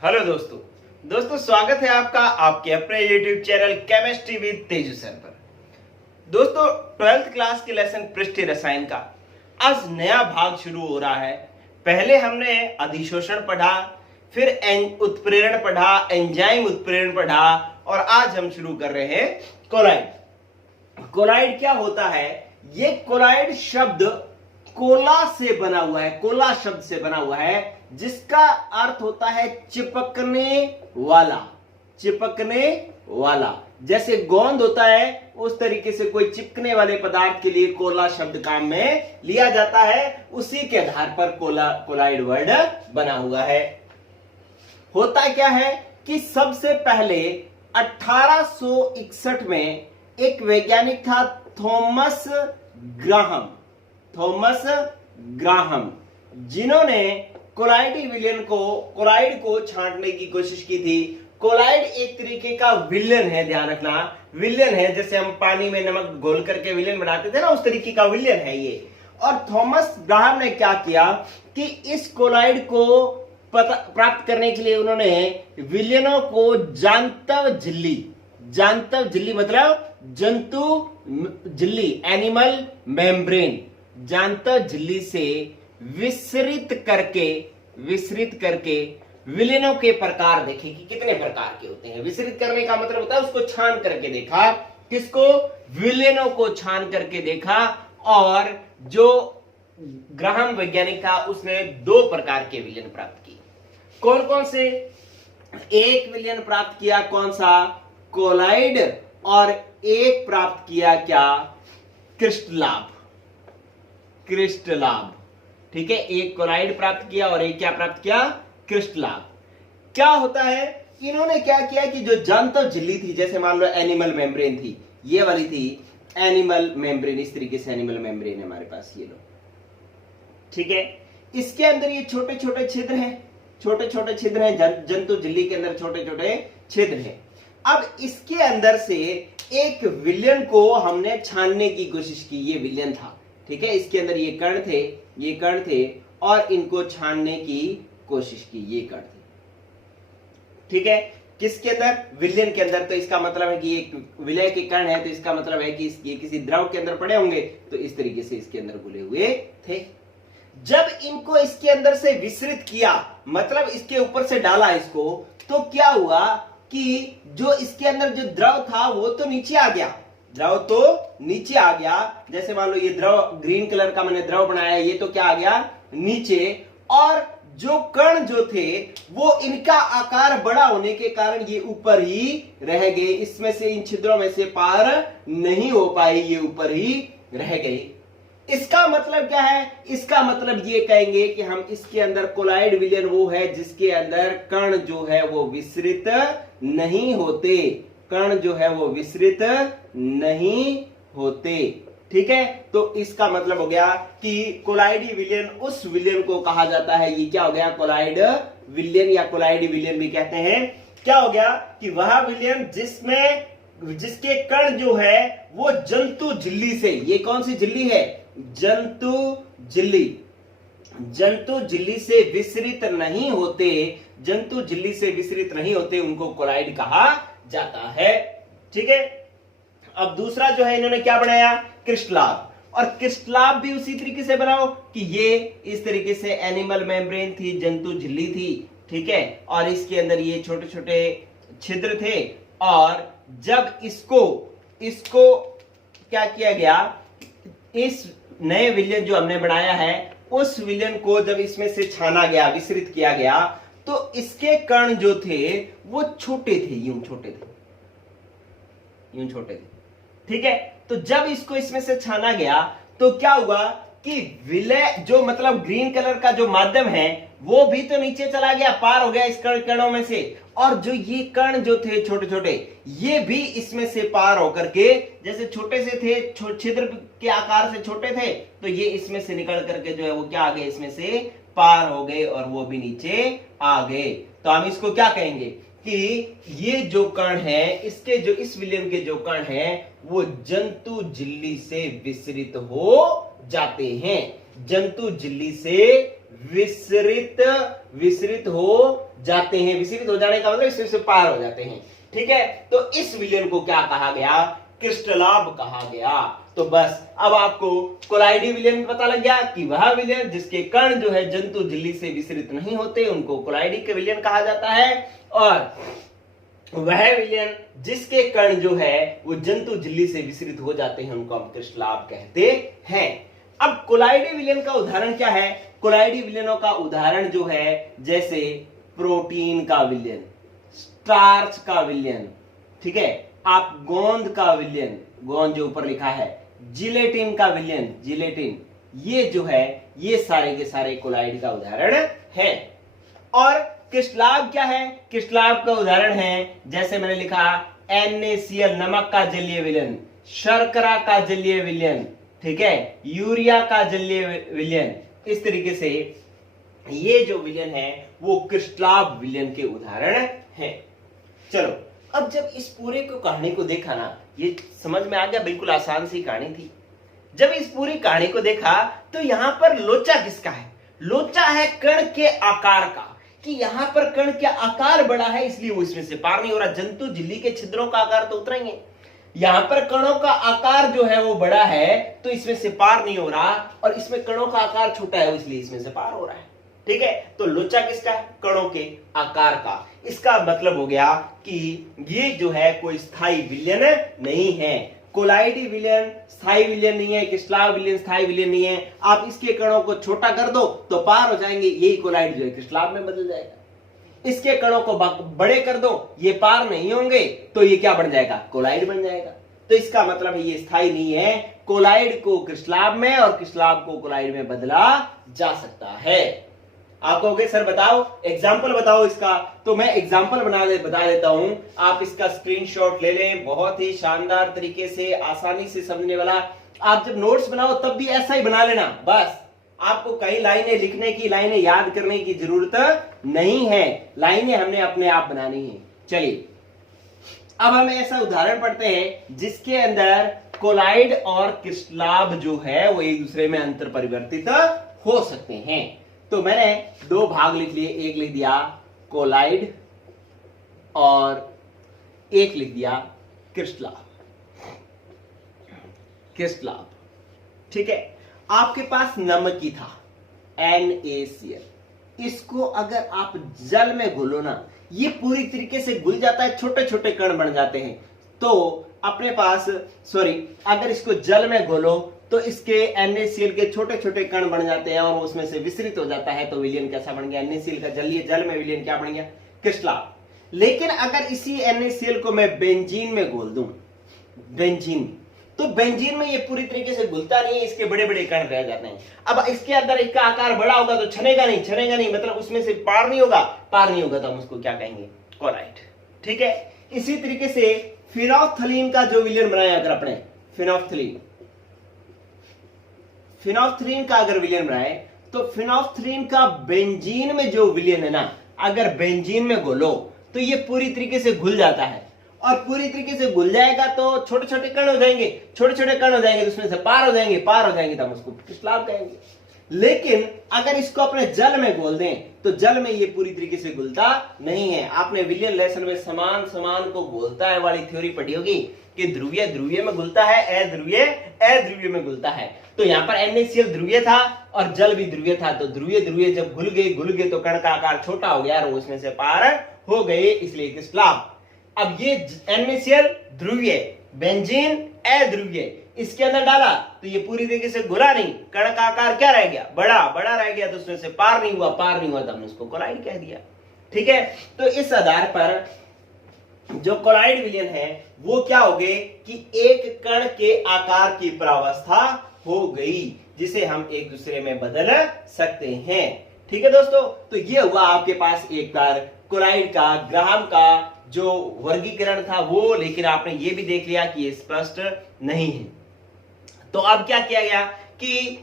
Hello दोस्तों। स्वागत है आपका आपके अपने YouTube channel chemistry with Teju sir पर। दोस्तों, 12th क्लास के लेसन पृष्ठीय रसायन का आज नया भाग शुरू हो रहा है। पहले हमने अधिशोषण पढ़ा, फिर उत्प्रेरण पढ़ा, एंजाइम उत्प्रेरण पढ़ा और आज हम शुरू कर रहे हैं कोलाइड। कोलाइड क्या होता है? ये कोलाइड शब्द कोला से बना हुआ है, कोला शब्द से बना हुआ है, जिसका अर्थ होता है चिपकने वाला। चिपकने वाला, जैसे गोंद होता है उस तरीके से कोई चिपकने वाले पदार्थ के लिए कोला शब्द काम में लिया जाता है। उसी के आधार पर कोलाइड वर्ड बना हुआ है। होता क्या है कि सबसे पहले 1861 में एक वैज्ञानिक था थॉमस ग्राहम, जिन्होंने कोलाइड को छांटने की कोशिश की थी। कोलाइड एक तरीके का विलेन है, ध्यान रखना, विलेन है। जैसे हम पानी में नमक घोल करके विलेन बनाते थे ना, उस तरीके का विलेन है ये। और थॉमस ग्राहम ने क्या किया कि इस कोलाइड को प्राप्त करने के लिए उन्होंने विलेनों को जांतव झिल्ली मतलब जंतु झिल्ली, एनिमल मेम्ब्रेन, जांतव झिल्ली से विसरित करके विलेनों के प्रकार देखे कि कितने प्रकार के होते हैं। विसरित करने का मतलब होता है उसको छान करके देखा। किसको? विलेनों को छान करके देखा। और जो ग्राहम वैज्ञानिक था उसने 2 प्रकार के विलेन प्राप्त किए। कौन कौन से? एक विलेन प्राप्त किया, कौन सा? कोलाइड। और एक प्राप्त किया क्या? क्रिस्टलाब। ठीक है, एक कोलाइड प्राप्त किया और एक क्या प्राप्त किया? क्रिस्टलाब। क्या होता है? इन्होंने क्या किया कि जो जांतव झिल्ली थी, जैसे मान लो एनिमल मेम्ब्रेन थी, ये वाली थी एनिमल मेम्ब्रेन, इस तरीके से एनिमल मेम्ब्रेन है हमारे पास, ये लो। ठीक है, इसके अंदर ये छोटे छोटे छिद्र हैं, जंतु झिल्ली के अंदर छोटे छोटे छिद्र हैं। अब इसके अंदर से एक विलेन को हमने छानने की कोशिश की, ये विलेन था। ठीक है, इसके अंदर ये कण थे और इनको छानने की कोशिश की, ये कण थे। ठीक है, किसके अंदर? विलेन के अंदर। तो इसका मतलब है कि ये विलय के कण है, तो इसका मतलब है कि ये किसी द्रव के अंदर पड़े होंगे, तो इस तरीके से इसके अंदर घुले हुए थे। जब इनको इसके अंदर से विसरित किया, मतलब इसके ऊपर से डाला इसको, तो क्या हुआ कि जो इसके अंदर जो द्रव था वो तो नीचे आ गया, जैसे मान लो ये द्रव, ग्रीन कलर का मैंने द्रव बनाया, ये तो क्या आ गया? नीचे। और जो कण जो थे वो इनका आकार बड़ा होने के कारण ये ऊपर ही रह गए, इसमें से, इन छिद्रों में से पार नहीं हो पाए, ये ऊपर ही रह गए। इसका मतलब क्या है? इसका मतलब ये कहेंगे कि हम इसके अंदर कोलाइड विलेन वो है जिसके अंदर कण जो है वो विसरित नहीं होते। ठीक है, तो इसका मतलब हो गया कि कोलाइडी विलेन उस विलेन को कहा जाता है, ये क्या हो गया? कोलाइड विलेन या कोलाइडी विलेन भी कहते हैं। क्या हो गया कि वह विलेन जिसके कण जो है वो जंतु झिल्ली से, ये कौन सी झिल्ली है? जंतु झिल्ली से विसरित नहीं होते, उनको कोलाइड कहा जाता है। ठीक है, अब दूसरा जो है इन्होंने क्या बनाया? क्रिस्टलाब। और क्रिस्टलाब भी उसी तरीके से बनाओ कि ये इस तरीके से एनिमल मेम्ब्रेन थी, जंतु झिल्ली थी। ठीक है, और इसके अंदर ये छोटे छोटे छिद्र थे। और जब इसको क्या किया गया? इस नए विलेन जो हमने बनाया है, उस विलेन को जब इसमें से छाना गया, विसरित किया गया, तो इसके कण जो थे वो छोटे थे, यूं छोटे थे। ठीक है, तो जब इसको इसमें से छाना गया तो क्या हुआ कि विलय जो मतलब ग्रीन कलर का जो माध्यम है वो भी तो नीचे चला गया, पार हो गया इस कणों में से। और जो ये कण जो थे छोटे छोटे, ये भी इसमें से पार होकर के, जैसे छोटे से थे, छिद्र के आकार से छोटे थे, तो ये इसमें से निकल करके जो है वो क्या आ गए? इसमें से पार हो गए और वो भी नीचे आ गए। तो हम इसको क्या कहेंगे कि ये जो कण है, इसके जो इस विलेन के जो कण है वो जंतु झिल्ली से विसरित हो जाते हैं। जंतु झिल्ली से विसरित हो जाते हैं। विसरित हो जाने का मतलब इसमें से पार हो जाते हैं। ठीक है, तो इस विलयन को क्या कहा गया? क्रिस्टलाभ कहा गया। तो बस अब आपको कोलाइडी विलयन पता लग गया कि वह विलयन जिसके कण जो है जंतु झिल्ली से विसरित नहीं होते उनको कोलाइडी के विलयन कहा जाता है, और वह विलयन जिसके कण जो है वो जंतु झिल्ली से विसरित हो जाते हैं उनको हम क्रिस्टलाभ कहते हैं। अब कोलाइडी विलयन का उदाहरण क्या है? कोलाइडी विलयनों का उदाहरण जो है जैसे प्रोटीन का विलयन, स्टार्च का विलयन, ठीक है, आप गोंद का विलयन, गोंद जो ऊपर लिखा है, जिलेटिन का विलयन, जिलेटिन, ये जो है ये सारे के सारे कोलाइड का उदाहरण है। और क्रिस्टलाभ क्या है? क्रिस्टलाभ का उदाहरण है जैसे मैंने लिखा NaCl नमक का जलीय विलयन, शर्करा का जलीय विलयन, ठीक है, यूरिया का जलीय विलयन। इस तरीके से ये जो विलयन है वो क्रिस्टलाभ विलयन के उदाहरण हैं। चलो अब जब इस पूरे को कहानी को देखा ना, ये समझ में आ गया, बिल्कुल आसान सी कहानी थी। जब इस पूरी कहानी को देखा तो यहां पर लोचा किसका है? लोचा है कण के आकार का, कि यहां पर कण का आकार बड़ा है इसलिए वो इसमें से पार नहीं हो रहा। जंतु झिल्ली के छिद्रों का आकार तो उतना ही है, यहां पर कणों का आकार जो है वो बड़ा है तो इसमें से पार नहीं हो रहा, और इसमें कणों का आकार छोटा है इसलिए इसमें से पार हो रहा है। ठीक है, तो लोचा किसका है? कणों के आकार का। इसका मतलब हो गया कि ये जो है कोई स्थायी विलयन नहीं है। कोलाइडी विलयन स्थायी विलयन नहीं है, क्रिस्टलाभ विलयन स्थायी विलयन नहीं है। आप इसके कणों को छोटा कर दो तो पार हो जाएंगे, यही कोलाइड जो है क्रिस्टलाभ में बदल जाएगा। इसके कणों को बड़े कर दो, ये पार नहीं होंगे तो ये क्या बन जाएगा? कोलाइड बन जाएगा। तो इसका मतलब है ये स्थायी नहीं है। कोलाइड को क्रिस्टलाभ में और क्रिस्टलाभ को कोलाइड में बदला जा सकता है। आप कहोगे सर बताओ, एग्जाम्पल बताओ इसका, तो मैं एग्जाम्पल बता देता हूं। आप इसका स्क्रीनशॉट ले लें, बहुत ही शानदार तरीके से, आसानी से समझने वाला। आप जब नोट्स बनाओ तब भी ऐसा ही बना लेना, बस आपको कई लाइनें लिखने की, लाइनें याद करने की जरूरत नहीं है, लाइनें हमने अपने आप बनानी है। चलिए अब हम ऐसा उदाहरण पढ़ते हैं जिसके अंदर कोलाइड और क्रिस्टलाभ जो है वो एक दूसरे में अंतर परिवर्तित हो सकते हैं। तो मैंने दो भाग लिख लिए, एक लिख दिया कोलाइड और एक लिख दिया क्रिस्टलाभ। क्रिस्टलाभ, ठीक है, आपके पास नमकी था NaCl, इसको अगर आप जल में घोलो ना, ये पूरी तरीके से घुल जाता है, छोटे छोटे कण बन जाते हैं। तो अपने पास अगर इसको जल में घोलो तो इसके NaCl के छोटे छोटे कण बन जाते हैं और उसमें से विसरित हो जाता है। तो विलयन कैसा बन गया? NaCl का जल में विलयन क्या बन गया? क्रिस्टलाभ। लेकिन अगर इसी NaCl को मैं बेंजीन में घोल दूं, बेंजीन, तो बेंजीन में ये पूरी तरीके से घुलता नहीं है, इसके बड़े बड़े कण रह जाते हैं। अब इसके अंदर इसका आकार बड़ा होगा तो छनेगा नहीं, मतलब उसमें से पार नहीं होगा तो हम उसको क्या कहेंगे? कोलाइड। ठीक है, इसी तरीके से फिनोल्फ्थलीन का जो विलयन बनाया, अगर अपने फिनोल्फ्थलीन का अगर विलयन बनाए तो फिनोल्फ्थलीन का बेंजीन में जो विलयन है ना, अगर बेंजीन में घोलो तो ये पूरी तरीके से घुल जाता है, और पूरी तरीके से घुल जाएगा तो छोटे छोटे कण हो जाएंगे, तो उसमें से पार हो जाएंगे तो हम उसको क्रिस्टलाभ कहेंगे। लेकिन अगर इसको अपने जल में घोल दें तो जल में ये पूरी तरीके से घुलता नहीं है। आपने विलियन लेसन में समान को घोलता है वाली थ्योरी पढ़ी होगी कि ध्रुवीय ध्रुवीय में घुलता है, अध्रुवीय में घुलता है। तो यहाँ पर NaCl ध्रुवीय था और जल भी ध्रुवीय था, तो ध्रुवीय जब घुल गए तो कण का आकार छोटा हो गया और उसमें से पार हो गए, इसलिए क्रिस्टलाभ। अब ये NaCl ध्रुवीय, बेंजीन अध्रुवीय, इसके अंदर डाला तो ये पूरी तरीके से घुला नहीं, कण का आकार क्या रह गया? बड़ा रह गया, तो उसमें से पार नहीं हुआ तो हमने उसको कोलाइड कह दिया। ठीक है, तो इस आधार पर जो कोलाइड विलयन है वो क्या हो गए कि एक कण के आकार की प्रावस्था हो गई, जिसे हम एक दूसरे में बदल सकते हैं। ठीक है दोस्तों, तो ये हुआ आपके पास एक बार कोलाइड का, ग्राहम का जो वर्गीकरण था वो, लेकिन आपने ये भी देख लिया कि ये स्पष्ट नहीं है। तो अब क्या किया गया कि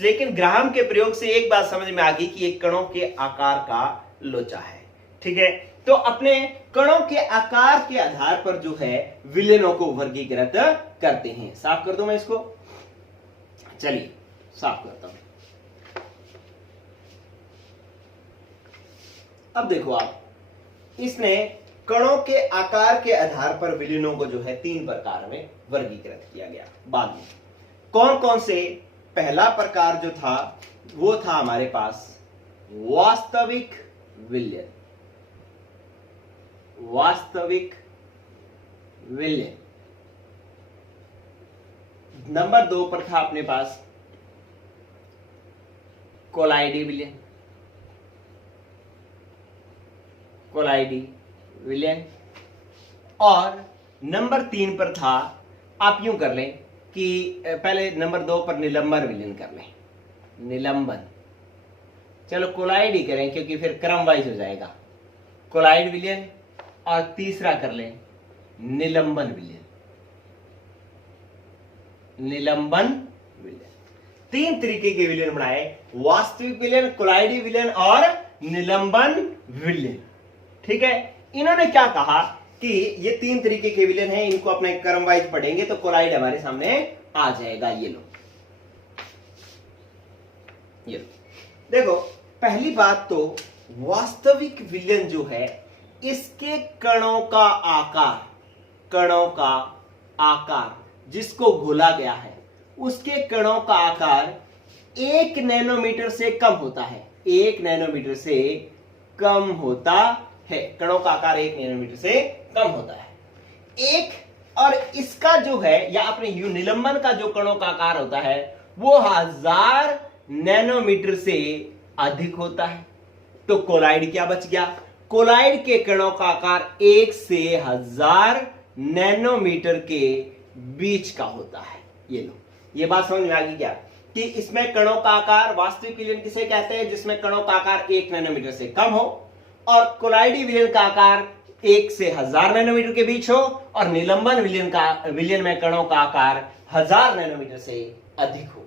लेकिन ग्राहम के प्रयोग से एक बात समझ में आ गई कि एक कणों के आकार का लोचा है। ठीक है, तो अपने कणों के आकार के आधार पर जो है विलयनों को वर्गीकृत करते हैं। साफ कर दूं मैं इसको, चलिए साफ करता हूं। अब देखो आप, इसने कणों के आकार के आधार पर विलयनों को जो है 3 प्रकार में वर्गीकृत किया गया। बाद में कौन कौन से, पहला प्रकार जो था वो था हमारे पास वास्तविक विलयन। वास्तविक विलयन। नंबर 2 पर था अपने पास कोलाइडी विलयन। कोलाइडी विलयन। और नंबर 3 पर था, आप यूं कर लें कि पहले नंबर 2 पर निलंबन विलयन कर लें। निलंबन, चलो कोलाइड ही करें क्योंकि फिर क्रम वाइज हो जाएगा। कोलाइड विलयन और तीसरा कर लें निलंबन विलयन। निलंबन विलयन। 3 तरीके के विलयन बनाए, वास्तविक विलयन, कोलाइडी विलयन और निलंबन विलयन। ठीक है, इन्होंने क्या कहा कि ये 3 तरीके के विलयन हैं, इनको अपने क्रम वाइज पढ़ेंगे तो कोलाइड हमारे सामने आ जाएगा। ये लो, ये लो। देखो, पहली बात तो वास्तविक विलयन जो है, इसके कणों का आकार, कणों का आकार जिसको घोला गया है, उसके कणों का आकार 1 नैनोमीटर से कम होता है। 1 नैनोमीटर से कम होता है। कणों का आकार 1 नैनोमीटर से कम होता है। एक और इसका जो है, या अपने निलंबन का जो कणों का आकार होता है वो 1000 नैनोमीटर से अधिक होता है। तो कोलाइड क्या बच गया? कोलाइड के कणों का आकार 1 से 1000 नैनोमीटर के बीच का होता है। ये लो, ये बात समझ में आ गई क्या कि इसमें कणों का आकार, वास्तविक विलयन किसे कहते हैं? जिसमें कणों का आकार 1 नैनोमीटर से कम हो, और कोलाइडी विलयन का आकार 1 से 1000 नैनोमीटर के बीच हो, और निलंबन विलयन में कणों का आकार 1000 नैनोमीटर से अधिक हो।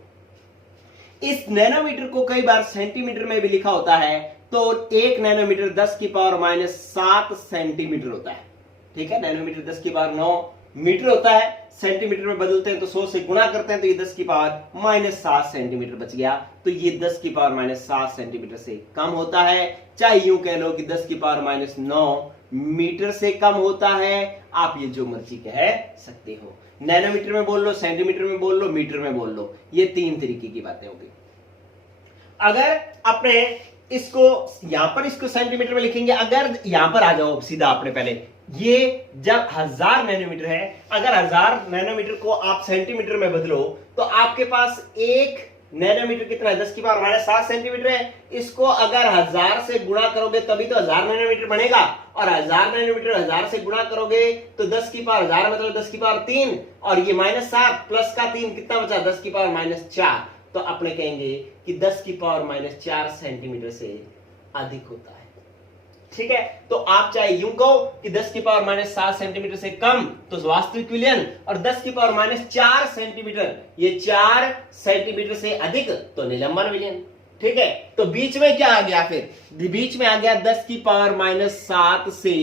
इस नैनोमीटर को कई बार सेंटीमीटर में भी लिखा होता है, तो 1 नैनोमीटर 10⁻⁷ सेंटीमीटर होता है। ठीक है, नैनोमीटर 10⁻⁹ मीटर होता है। सेंटीमीटर में बदलते हैं तो 100 से गुणा करते हैं, तो ये 10⁻⁷ सेंटीमीटर बच गया। तो ये 10⁻⁷ सेंटीमीटर से कम होता है। चाहे यूं कह लो कि 10⁻⁹ मीटर से कम होता है, आप ये जो मर्जी कह सकते हो। नैनोमीटर में बोल लो, सेंटीमीटर में बोल लो, मीटर में बोल लो, ये 3 तरीके की बातें होगी। अगर अपने इसको यहां पर इसको सेंटीमीटर में लिखेंगे, अगर यहां पर आ जाओ सीधा, अपने पहले ये जब 1000 नैनोमीटर है, अगर 1000 नैनोमीटर को आप सेंटीमीटर में बदलो तो आपके पास 1 नैनोमीटर कितना है? 10⁻⁷ सेंटीमीटर है। इसको अगर 1000 से गुणा करोगे तभी तो 1000 नैनोमीटर बनेगा, और 1000 नैनोमीटर 1000 से गुणा करोगे तो 10⁻1000 मतलब 10⁻3, और ये -7 प्लस का 3 कितना बचा? 10⁻⁴। तो अपने कहेंगे कि 10⁻⁴ सेंटीमीटर से अधिक होता है। ठीक है, तो आप चाहे यूं कहो कि 10⁻⁷ सेंटीमीटर से कम तो वास्तविक विलयन, और 10⁻⁴ सेंटीमीटर, ये 4 सेंटीमीटर से अधिक तो निलंबन विलयन। ठीक है, तो बीच में क्या आ गया? फिर बीच में आ गया 10⁻⁷ से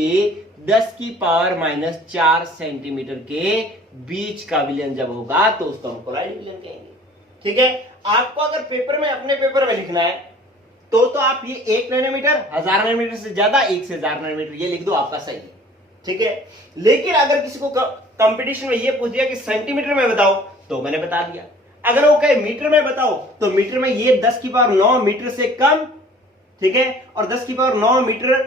10⁻⁴ सेंटीमीटर के बीच का विलयन जब होगा तो उसको हम कोलाइड विलयन कहेंगे। ठीक है, आपको अगर पेपर में, अपने पेपर में लिखना है तो आप ये 1 नैनोमीटर, 1000 नैनोमीटर से ज्यादा, 1 से 1000 नैनोमीटर, ये लिख दो, आपका सही है। ठीक है, लेकिन अगर किसी को कंपटीशन में ये पूछ दिया कि सेंटीमीटर में बताओ, तो मैंने बता दिया। अगर वो कहे मीटर में बताओ, तो मीटर में ये 10⁹ मीटर से कम। ठीक है, और 10⁹ मीटर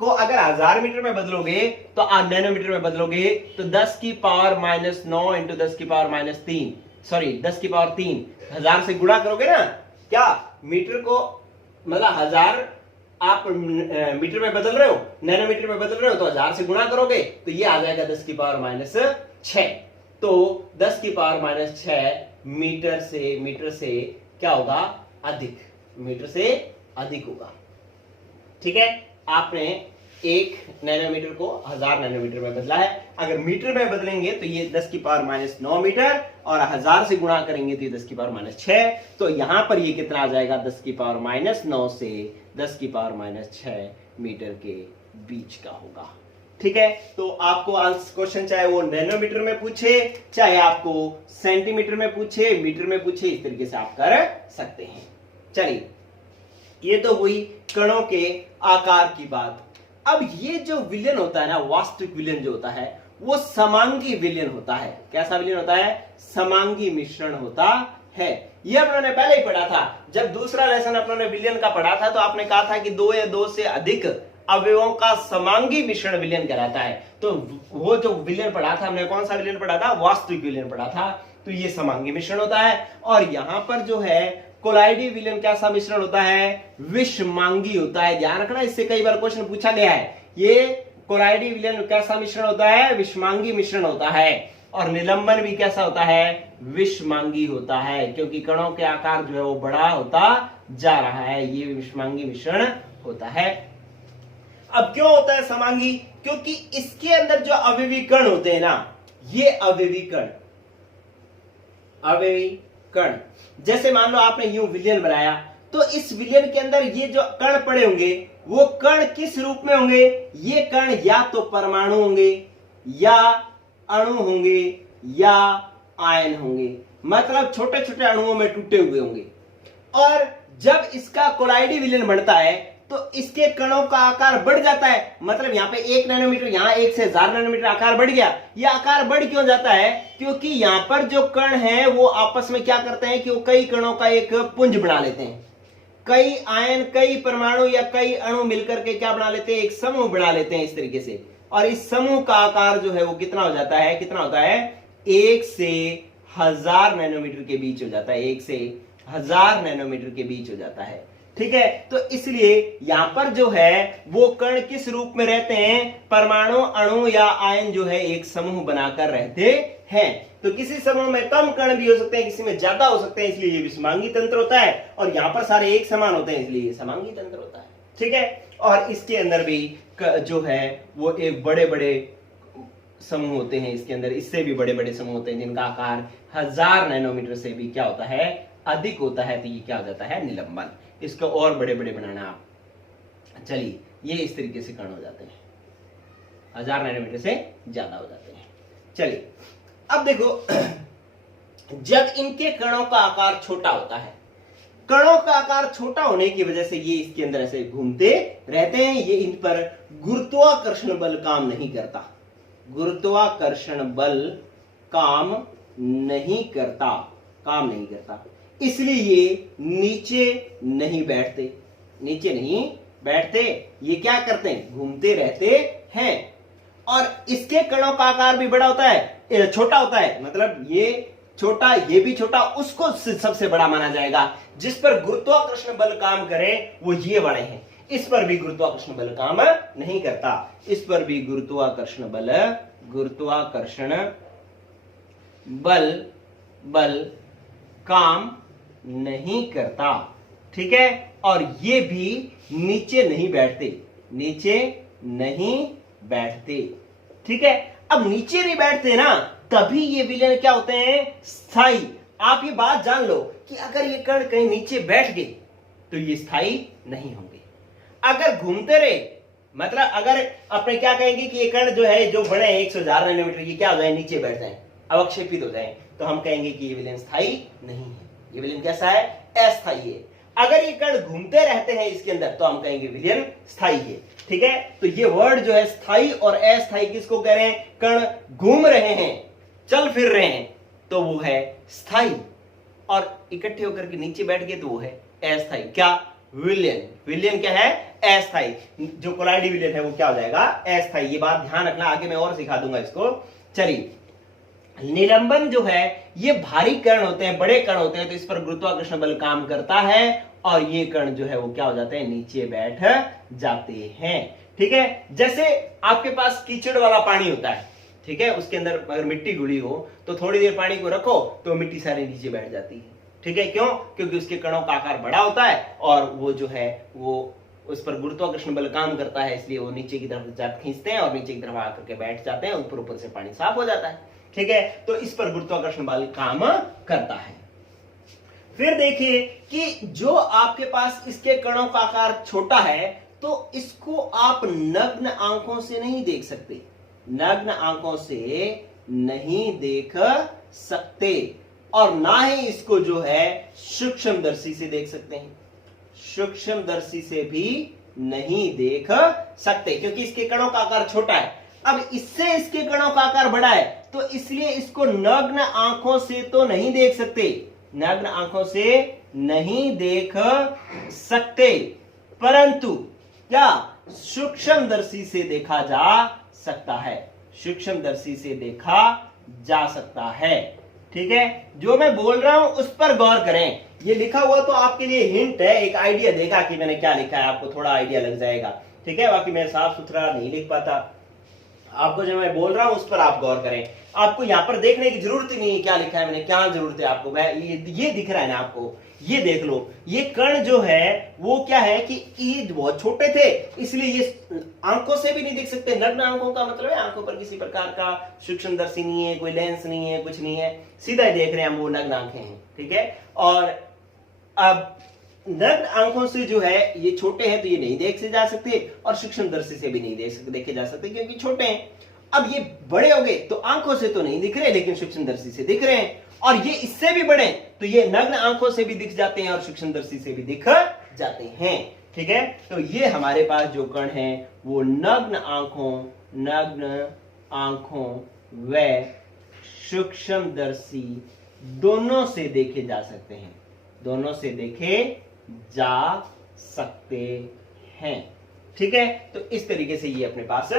को अगर 1000 मीटर में बदलोगे तो आप नैनोमीटर में बदलोगे तो 10⁻⁹ इंटू 10⁻3, सॉरी 10⁻3, 1000 से गुणा करोगे ना, क्या मीटर को मतलब 1000 आप मीटर में बदल रहे हो, नैनोमीटर में बदल रहे हो, तो 1000 से गुणा करोगे तो ये आ जाएगा 10⁻⁶। तो 10⁻⁶ मीटर से क्या होगा? अधिक, मीटर से अधिक होगा। ठीक है, आपने 1 नैनोमीटर को 1000 नैनोमीटर में बदला है। अगर मीटर में बदलेंगे तो ये 10⁻⁹ मीटर, और 1000 से गुणा करेंगे तो ये 10⁻⁶। तो यहां पर ये कितना आ जाएगा? 10⁻⁹ से 10⁻⁶ मीटर के बीच का होगा। ठीक है, तो आपको क्वेश्चन चाहे वो नैनोमीटर में पूछे, चाहे आपको सेंटीमीटर में पूछे, मीटर में पूछे, इस तरीके से आप कर सकते हैं। चलिए, ये तो हुई कणों के आकार की बात। अब ये जो विलयन होता है ना, वास्तविक विलयन जो होता है वो समांगी विलयन होता है। कैसा विलयन होता है? समांगी मिश्रण होता है। ये अपने पहले ही पढ़ा था, जब दूसरा लेसन अपने विलयन का पढ़ा था तो आपने कहा था कि दो या दो से अधिक अवयवों का समांगी मिश्रण विलयन कहलाता है। तो वो जो विलयन पढ़ा था हमने, कौन सा विलयन पढ़ा था? वास्तविक विलयन पढ़ा था। तो ये समांगी मिश्रण होता है। और यहां पर जो है कोलाइडी विलयन कैसा मिश्रण होता है? विषमांगी होता है। ध्यान रखना, इससे कई बार क्वेश्चन पूछा गया है। ये कोलाइडी विलयन कैसा मिश्रण होता है? विषमांगी मिश्रण होता है। और निलंबन भी कैसा होता है? विषमांगी होता है, क्योंकि कणों के आकार जो है वो बड़ा होता जा रहा है। ये विषमांगी मिश्रण होता है। अब क्यों होता है समांगी? क्योंकि इसके अंदर जो अवयवी कण होते हैं ना, ये अवयवी कण जैसे मान लो आपने यूं विलयन बनाया, तो इस विलयन के अंदर ये जो कण पड़े होंगे वो कण किस रूप में होंगे? ये कण या तो परमाणु होंगे, या अणु होंगे, या आयन होंगे। मतलब छोटे छोटे अणुओं में टूटे हुए होंगे। और जब इसका कोलाइडी विलयन बनता है तो इसके कणों का आकार बढ़ जाता है। मतलब यहाँ पे 1 नैनोमीटर, यहाँ 1 से 1000 नैनोमीटर आकार बढ़ गया। यह आकार बढ़ क्यों जाता है? क्योंकि यहाँ पर जो कण है वो आपस में क्या करते हैं कि वो कई कणों का एक पुंज बना लेते हैं। कई आयन, कई परमाणु या कई अणु मिलकर के क्या बना लेते हैं? एक समूह बना लेते हैं इस तरीके से। और इस समूह का आकार जो है वो कितना हो जाता है? कितना होता है? 1 से 1000 नैनोमीटर के बीच हो जाता है। 1 से 1000 नैनोमीटर के बीच हो जाता है। ठीक है, तो इसलिए यहां पर जो है वो कण किस रूप में रहते हैं? परमाणु, अणु या आयन जो है एक समूह बनाकर रहते हैं। तो किसी समूह में कम कण भी हो सकते हैं, किसी में ज्यादा हो सकते हैं, इसलिए ये विषमांगी तंत्र होता है। और यहां पर सारे एक समान होते हैं, इसलिए ये समांगी तंत्र होता है। ठीक है, और इसके अंदर भी जो है वो एक बड़े बड़े समूह होते हैं। इसके अंदर इससे भी बड़े बड़े समूह होते हैं जिनका आकार 1000 नैनोमीटर से भी क्या होता है? अधिक होता है। तो ये क्या हो जाता है? निलंबन। इसको और बड़े बड़े बनाना आप। चलिए, ये इस तरीके से कण हो जाते हैं, 1000 नैनोमीटर से ज्यादा हो जाते हैं। चलिए अब देखो, जब इनके कणों का आकार छोटा होता है, कणों का आकार छोटा होने की वजह से ये इसके अंदर ऐसे घूमते रहते हैं। ये इन पर गुरुत्वाकर्षण बल काम नहीं करता। गुरुत्वाकर्षण बल काम नहीं करता, इसलिए ये नीचे नहीं बैठते। ये क्या करते हैं? घूमते रहते हैं। और इसके कणों का आकार भी बड़ा होता है, छोटा होता है। मतलब ये छोटा, ये भी छोटा, उसको सबसे बड़ा माना जाएगा। जिस पर गुरुत्वाकर्षण बल काम करे वो ये बड़े हैं। इस पर भी गुरुत्वाकर्षण बल काम नहीं करता। इस पर भी गुरुत्वाकर्षण बल काम नहीं करता। ठीक है, और ये भी नीचे नहीं बैठते। ठीक है, अब नीचे नहीं बैठते ना, तभी ये विलयन क्या होते हैं? स्थायी। आप ये बात जान लो कि अगर ये कण कहीं नीचे बैठ गए तो ये स्थायी नहीं होंगे। अगर घूमते रहे, मतलब अगर अपने क्या कहेंगे कि ये कण जो है, जो बड़े 100 से 1000 नैनोमीटर, ये क्या हो जाए? नीचे बैठ जाए, अवक्षेपित हो जाए, तो हम कहेंगे कि ये विलयन स्थायी नहीं है। ये विलयन कैसा है? अस्थायी है। अगर ये कण घूमते रहते हैं इसके अंदर तो हम कहेंगे विलयन स्थायी है। ठीक है, तो ये वर्ड जो है स्थायी और अस्थायी किसको कह रहे हैं? कण घूम रहे हैं, चल फिर रहे हैं तो वो है स्थायी, और इकट्ठे होकर के नीचे बैठ गए तो वो है अस्थायी। क्या? विलयन क्या है? अस्थायी। जो कोलाइडी विलयन है वो क्या हो जाएगा? अस्थायी। ये बात ध्यान रखना, आगे मैं और सिखा दूंगा इसको। चलिए, निलंबन जो है ये भारी कण होते हैं, बड़े कण होते हैं, तो इस पर गुरुत्वाकर्षण बल काम करता है और ये कण जो है वो क्या हो जाते हैं? नीचे बैठ जाते हैं। ठीक है, जैसे आपके पास कीचड़ वाला पानी होता है, ठीक है, उसके अंदर अगर मिट्टी घुली हो तो थोड़ी देर पानी को रखो तो मिट्टी सारी नीचे बैठ जाती है। ठीक है, क्यों? क्योंकि उसके कणों का आकार बड़ा होता है और वो जो है वो उस पर गुरुत्वाकर्षण बल काम करता है, इसलिए वो नीचे की तरफ खींचते हैं और नीचे की तरफ आकर के बैठ जाते हैं, ऊपर से पानी साफ हो जाता है। ठीक है, तो इस पर गुरुत्वाकर्षण बल काम करता है। फिर देखिए कि जो आपके पास इसके कणों का आकार छोटा है तो इसको आप नग्न आंखों से नहीं देख सकते, और ना ही इसको जो है सूक्ष्मदर्शी से देख सकते हैं। सूक्ष्मदर्शी से भी नहीं देख सकते, क्योंकि इसके कणों का आकार छोटा है। अब इससे इसके कणों का आकार बड़ा है, तो इसलिए इसको नग्न आंखों से तो नहीं देख सकते, नग्न आंखों से नहीं देख सकते, परंतु क्या सूक्ष्मदर्शी से देखा जा सकता है, सूक्ष्मदर्शी से देखा जा सकता है। ठीक है, जो मैं बोल रहा हूं उस पर गौर करें। ये लिखा हुआ तो आपके लिए हिंट है, एक आइडिया देगा कि मैंने क्या लिखा है, आपको थोड़ा आइडिया लग जाएगा। ठीक है, बाकी मैं साफ सुथरा नहीं लिख पाता, आपको जो मैं बोल रहा हूं उस पर आप गौर करें। आपको यहां पर देखने की जरूरत ही नहीं है क्या लिखा है मैंने, क्या जरूरत है आपको। ये दिख रहा है ना आपको, ये देख लो, ये कण जो है वो क्या है कि ये बहुत छोटे थे, इसलिए ये आंखों से भी नहीं देख सकते। नग्न आंखों का मतलब है आंखों पर किसी प्रकार का सूक्ष्मदर्शी नहीं है, कोई लेंस नहीं है, कुछ नहीं है, सीधा ही देख रहे हैं हम, वो नग्न आंखें हैं। ठीक है, और अब नग्न आंखों से जो है ये छोटे हैं तो ये नहीं देखे जा सकते, और सूक्ष्मदर्शी से भी नहीं देखे जा सकते क्योंकि छोटे हैं। अब ये बड़े हो गए तो आंखों से तो नहीं दिख रहे लेकिन सूक्ष्मदर्शी से दिख रहे हैं, और ये इससे भी बड़े तो ये नग्न आंखों से भी दिख जाते हैं और सूक्ष्मदर्शी से भी दिख जाते हैं। ठीक है, तो ये हमारे पास जो कण है वो नग्न आंखों व सूक्ष्मदर्शी दोनों से देखे जा सकते हैं, दोनों से देखे जा सकते हैं। ठीक है, तो इस तरीके से ये अपने पास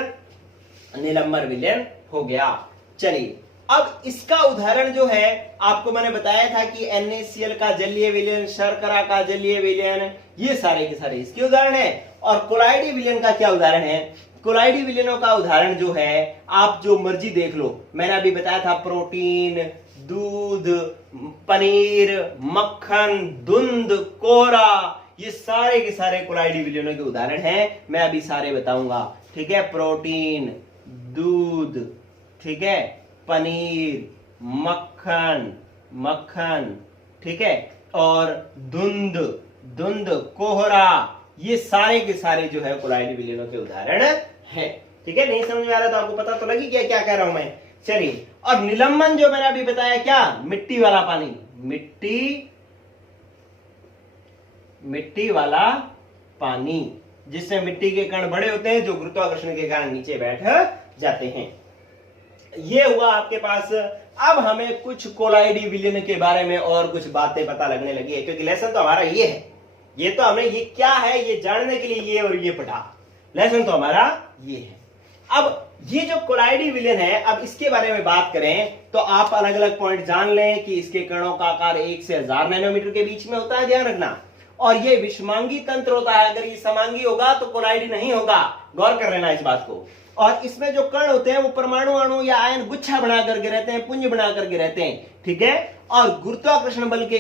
निलंबर विलयन हो गया। चलिए, अब इसका उदाहरण जो है आपको मैंने बताया था कि NaCl का जलीय विलयन, शर्करा का जलीय विलयन, ये सारे के सारे इसके उदाहरण है। और कोलाइडी विलयन का क्या उदाहरण है? कोलाइडी विलयनों का उदाहरण जो है आप जो मर्जी देख लो, मैंने अभी बताया था प्रोटीन, दूध, पनीर, मक्खन, धुंध, कोहरा, ये सारे के सारे कोलाइडी विलयनों के उदाहरण हैं। मैं अभी सारे बताऊंगा। ठीक है, प्रोटीन, दूध, ठीक है, पनीर, मक्खन, ठीक है, और धुंध, कोहरा, ये सारे के सारे जो है कोलाइडी विलयनों के उदाहरण है। ठीक है, नहीं समझ में आ रहा तो आपको पता तो लगी क्या क्या कह रहा हूं मैं। चलिए, और निलंबन जो मैंने अभी बताया क्या, मिट्टी वाला पानी, मिट्टी वाला पानी, जिससे मिट्टी के कण बड़े होते हैं जो गुरुत्वाकर्षण के कारण नीचे बैठ जाते हैं। ये हुआ आपके पास। अब हमें कुछ कोलाइडी विलयन के बारे में और कुछ बातें पता लगने लगी है, क्योंकि लेसन तो हमारा ये है, ये तो हमने ये क्या है ये जानने के लिए ये और ये पढ़ा, लेसन तो हमारा ये है। अब ये जो कोलाइडी विलयन है, अब इसके बारे में बात करें तो आप अलग अलग पॉइंट जान लें कि इसके कणों का आकार 1 से 1000 नैनोमीटर के बीच में होता है, ध्यान रखना। और ये विषमांगी तंत्र होता है, अगर ये समांगी होगा तो कोलाइडी नहीं होगा, गौर कर लेना इस बात को। और इसमें जो कण होते हैं वो परमाणु अणु या आयन गुच्छा बना करके रहते हैं, पुंज बना करके रहते हैं। ठीक है, और गुरुत्वाकर्षण बल के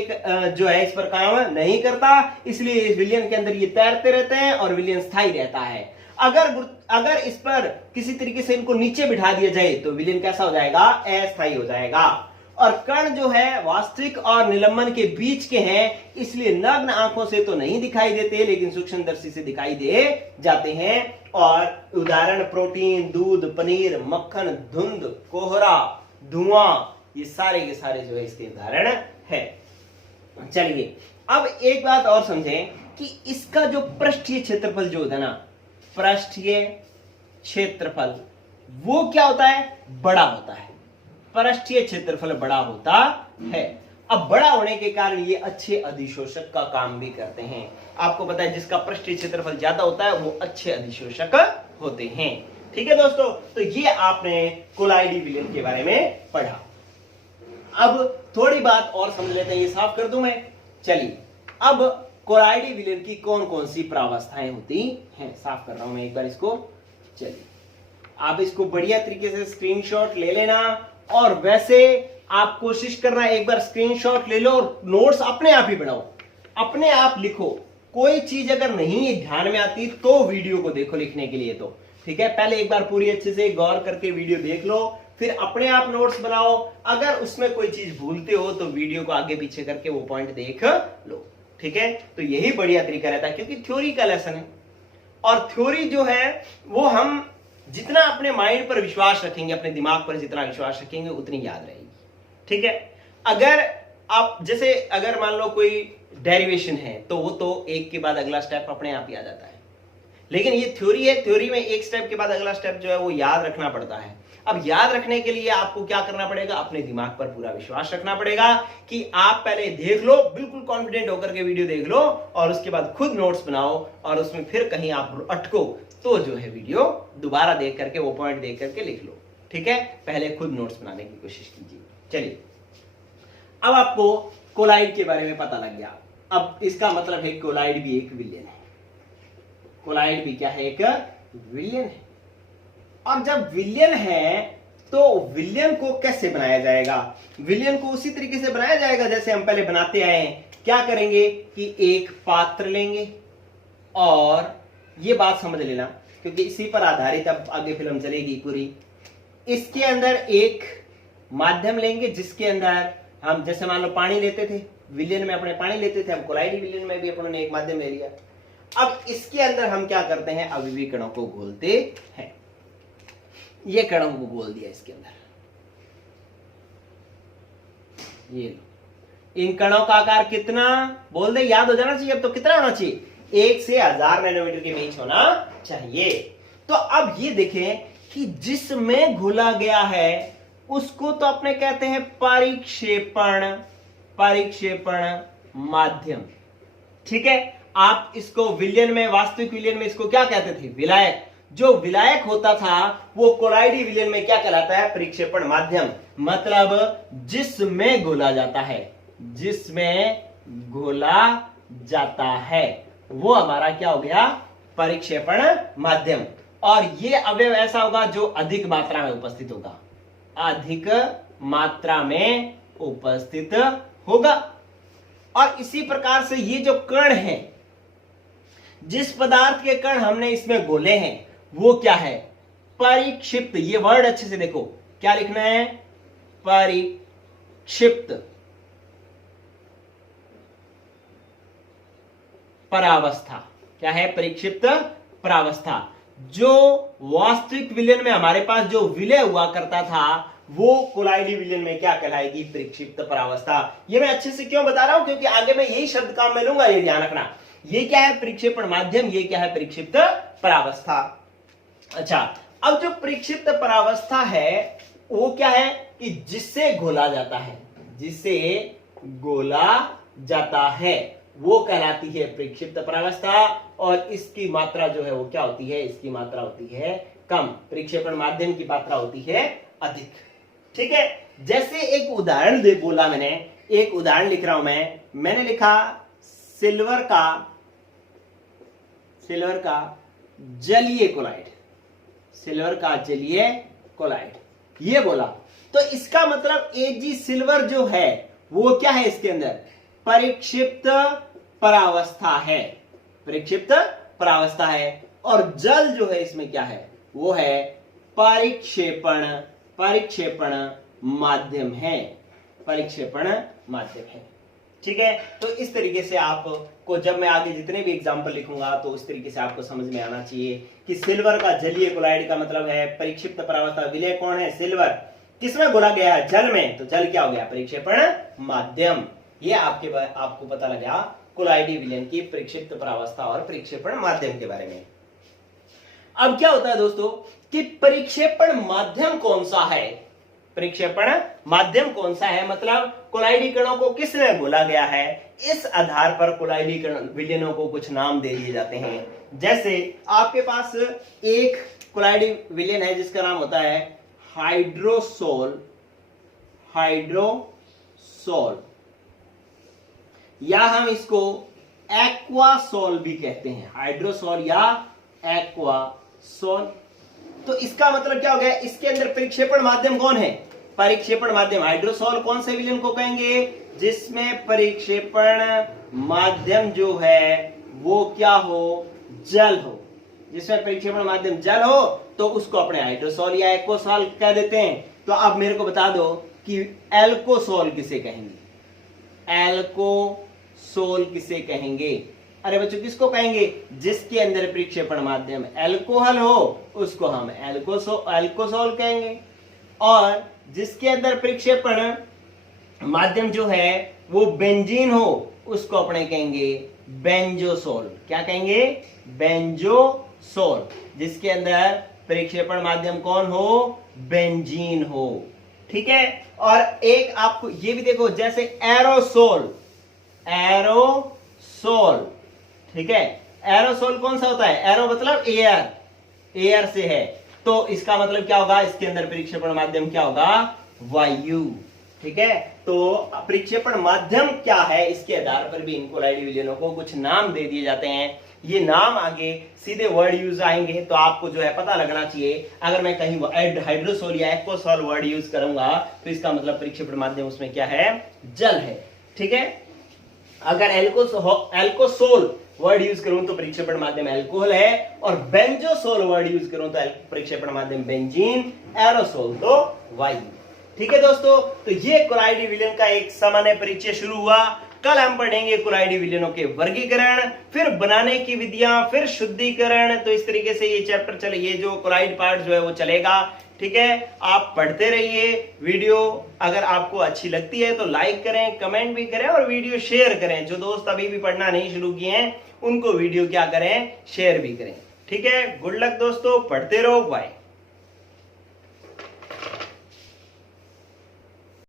जो है इस पर काम नहीं करता, इसलिए इस विलयन के अंदर ये तैरते रहते हैं और विलयन स्थायी रहता है। अगर इस पर किसी तरीके से इनको नीचे बिठा दिया जाए तो विलयन कैसा हो जाएगा, अस्थायी हो जाएगा। और कण जो है वास्तविक और निलंबन के बीच के हैं, इसलिए नग्न आंखों से तो नहीं दिखाई देते लेकिन सूक्ष्मदर्शी से दिखाई दे जाते हैं। और उदाहरण प्रोटीन, दूध, पनीर, मक्खन, धुंध, कोहरा, धुआं, ये सारे के सारे जो है इसके उदाहरण है। चलिए, अब एक बात और समझें कि इसका जो पृष्ठीय क्षेत्रफल जो होता है ना, पृष्ठीय क्षेत्रफल वो क्या होता है, बड़ा होता है। पृष्ठीय क्षेत्रफल बड़ा होता है। अब बड़ा होने के कारण ये अच्छे अधिशोषक का काम भी करते हैं। आपको पता है जिसका पृष्ठीय क्षेत्रफल ज्यादा होता है वो अच्छे अधिशोषक होते हैं। ठीक है दोस्तों, तो ये आपने कोलाइडी विलयन के बारे में पढ़ा। अब थोड़ी बात और समझ लेते हैं, ये साफ कर दूं मैं। चलिए, अब कोलाइडी विलयन की कौन कौन सी प्रावस्थाएं होती हैं, साफ कर रहा हूं मैं एक बार इसको। चलिए, आप इसको बढ़िया तरीके से स्क्रीनशॉट ले लेना, और वैसे आप कोशिश करना एक बार स्क्रीनशॉट ले लो और नोट्स अपने आप ही बनाओ, अपने आप लिखो। कोई चीज अगर नहीं ध्यान में आती तो वीडियो को देखो लिखने के लिए, तो ठीक है, पहले एक बार पूरी अच्छे से गौर करके वीडियो देख लो, फिर अपने आप नोट्स बनाओ। अगर उसमें कोई चीज भूलते हो तो वीडियो को आगे पीछे करके वो पॉइंट देख लो। ठीक है, तो यही बढ़िया तरीका रहता है, क्योंकि थ्योरी का लेसन है, और थ्योरी जो है वो हम जितना अपने माइंड पर विश्वास रखेंगे, अपने दिमाग पर जितना विश्वास रखेंगे उतनी याद रहेगी। ठीक है, अगर आप जैसे अगर मान लो कोई डेरिवेशन है, तो वो तो एक के बाद अगला स्टेप अपने आप ही आ जाता है। लेकिन ये थ्योरी है, थ्योरी में एक स्टेप के बाद अगला स्टेप जो है वो याद रखना पड़ता है। अब याद रखने के लिए आपको क्या करना पड़ेगा, अपने दिमाग पर पूरा विश्वास रखना पड़ेगा कि आप पहले देख लो, बिल्कुल कॉन्फिडेंट होकर के वीडियो देख लो, और उसके बाद खुद नोट्स बनाओ, और उसमें फिर कहीं आप अटको तो जो है वीडियो दोबारा देख करके वो पॉइंट देख करके लिख लो। ठीक है, पहले खुद नोट्स बनाने की कोशिश कीजिए। चलिए, अब आपको कोलाइड के बारे में पता लग गया। अब इसका मतलब है कोलाइड भी एक विलयन है। कोलाइड भी क्या है, एक विलयन है। और जब विलयन है तो विलयन को कैसे बनाया जाएगा? विलयन को उसी तरीके से बनाया जाएगा जैसे हम पहले बनाते आए हैं। क्या करेंगे कि एक पात्र लेंगे, और ये बात समझ लेना क्योंकि इसी पर आधारित अब आगे फिल्म चलेगी पूरी। इसके अंदर एक माध्यम लेंगे जिसके अंदर हम, जैसे मान लो पानी लेते थे, विलयन में अपने पानी लेते थे, अब कोलाइड विलयन में भी अपने एक माध्यम ले लिया। अब इसके अंदर हम क्या करते हैं, अभी कणों को घोलते हैं। ये कणों को घोल दिया इसके अंदर, ये लो। इन कणों का आकार कितना बोल दे, याद हो जाना चाहिए। अब तो कितना होना चाहिए, 1 से 1000 नैनोमीटर के बीच होना चाहिए। तो अब ये देखें कि जिसमें घुला गया है उसको तो अपने कहते हैं परिक्षेपण, परिक्षेपण माध्यम। ठीक है, आप इसको विलयन में, वास्तविक विलयन में इसको क्या कहते थे, विलायक। जो विलायक होता था वो कोलाइडी विलयन में क्या कहलाता है, परिक्षेपण माध्यम। मतलब जिसमें घोला जाता है, जिसमें घोला जाता है वो हमारा क्या हो गया, परिक्षेपण माध्यम। और ये अवयव ऐसा होगा जो अधिक मात्रा में उपस्थित होगा, अधिक मात्रा में उपस्थित होगा। और इसी प्रकार से ये जो कण है, जिस पदार्थ के कण हमने इसमें घोले हैं वो क्या है, परिक्षिप्त। ये वर्ड अच्छे से देखो, क्या लिखना है, परिक्षिप्त परावस्था। क्या है, परिक्षिप्त परावस्था। जो वास्तविक विलयन में हमारे पास जो विलय हुआ करता था वो कोलाइडी विलयन में क्या कहलाएगी, परिक्षिप्त परावस्था। ये मैं अच्छे से क्यों बता रहा हूं, क्योंकि आगे मैं यही शब्द काम में लूंगा, ये ध्यान रखना। ये क्या है, परिक्षेपण माध्यम, ये क्या है, परिक्षिप्त परावस्था। अच्छा, अब जो परिक्षिप्त परावस्था है वो क्या है कि जिससे घोला जाता है, जिससे घोला जाता है वो कहलाती है परिक्षिप्त परावस्था। और इसकी मात्रा जो है वो क्या होती है, इसकी मात्रा होती है कम, परिक्षेपण माध्यम की मात्रा होती है अधिक। ठीक है, जैसे एक उदाहरण दे बोला मैंने, एक उदाहरण लिख रहा हूं मैंने लिखा सिल्वर का जलीय कोलाइड, सिल्वर का जलीय कोलाइड, ये बोला। तो इसका मतलब Ag सिल्वर जो है वो क्या है, इसके अंदर परिक्षिप्त परावस्था है, परिक्षिप्त परावस्था है। और जल जो है इसमें क्या है, वो है परिक्षेपण, परिक्षेपण माध्यम है, परिक्षेपण माध्यम है। ठीक है, तो इस तरीके से आपको, जब मैं आगे जितने भी एग्जांपल लिखूंगा तो उस तरीके से आपको समझ में आना चाहिए कि सिल्वर का जलीय कोलाइड का मतलब है परिक्षिप्त परावस्था। विलय कौन है, सिल्वर। किसमें घोला गया है, जल में, तो जल क्या हो गया, परिक्षेपण माध्यम। ये आपको पता लगा कोलाइडी विलयन की परिक्षिप्त परावस्था और परिक्षेपण माध्यम के बारे में। अब क्या होता है दोस्तों कि परिक्षेपण माध्यम कौन सा है, परिक्षेपण माध्यम कौन सा है, मतलब कोलाइडी कणों को किसने घोला गया है, इस आधार पर कोलाइडी विलयनों को कुछ नाम दे दिए जाते हैं। जैसे आपके पास एक कोलाइडी विलयन है जिसका नाम होता है हाइड्रोसोल, हाइड्रोसोल, या हम इसको एक्वासोल भी कहते हैं, हाइड्रोसोल या एक्वासोल। तो इसका मतलब क्या हो गया, इसके अंदर परिक्षेपण माध्यम कौन है, परिक्षेपण माध्यम। हाइड्रोसोल कौन से विलयन को कहेंगे, जिसमें परिक्षेपण माध्यम जो है वो क्या हो, जल हो। जिसमें परिक्षेपण माध्यम जल हो तो उसको अपने हाइड्रोसोल या एक्वासोल कह देते हैं। तो अब मेरे को बता दो कि एल्कोसोल किसे कहेंगे, एल्कोसोल किसे कहेंगे। अरे बच्चों किसको कहेंगे, जिसके अंदर परिक्षेपण माध्यम एल्कोहल हो उसको हम एल्कोसोल कहेंगे। और जिसके अंदर परिक्षेपण माध्यम जो है वो बेंजीन हो उसको अपने कहेंगे बेंजोसोल। क्या कहेंगे? बेंजोसोल, जिसके अंदर परिक्षेपण माध्यम कौन हो? बेंजीन हो। ठीक है। और एक आपको ये भी देखो, जैसे एरोसोल, एरोसोल, ठीक है। एरोसोल कौन सा होता है? एरो मतलब एयर, एयर से है, तो इसका मतलब क्या होगा? इसके अंदर परिक्षेपण माध्यम क्या होगा? वायु। ठीक है। तो परिक्षेपण माध्यम क्या है, इसके आधार पर भी इन कोलाइड विलयनों को कुछ नाम दे दिए जाते हैं। ये नाम आगे सीधे वर्ड यूज आएंगे तो आपको जो है पता लगना चाहिए। अगर मैं कहीं हाइड्रोसोल या एक्वासोल वर्ड यूज करूंगा तो इसका मतलब परिक्षेपण माध्यम उसमें क्या है? जल है। ठीक है। अगर एल्कोसोल वर्ड यूज करूं तो परिक्षेपण माध्यम अल्कोहल है, और बेंजोसोल वर्ड यूज करूं तो परिक्षेपण माध्यम बेंजीन, एरोसोल तो वायु। ठीक है दोस्तों, तो ये कोलाइड विलयन का एक सामान्य परिचय शुरू हुआ। कल हम पढ़ेंगे कोलाइड विलयनों के वर्गीकरण, फिर बनाने की विधियां, फिर शुद्धिकरण। तो इस तरीके से ये चैप्टर चले, ये जो कोलाइड पार्ट जो है वो चलेगा। ठीक है। आप पढ़ते रहिए। वीडियो अगर आपको अच्छी लगती है तो लाइक करें, कमेंट भी करें और वीडियो शेयर करें। जो दोस्त अभी भी पढ़ना नहीं शुरू किए हैं उनको वीडियो क्या करें? शेयर भी करें। ठीक है। गुड लक दोस्तों, पढ़ते रहो। बाय।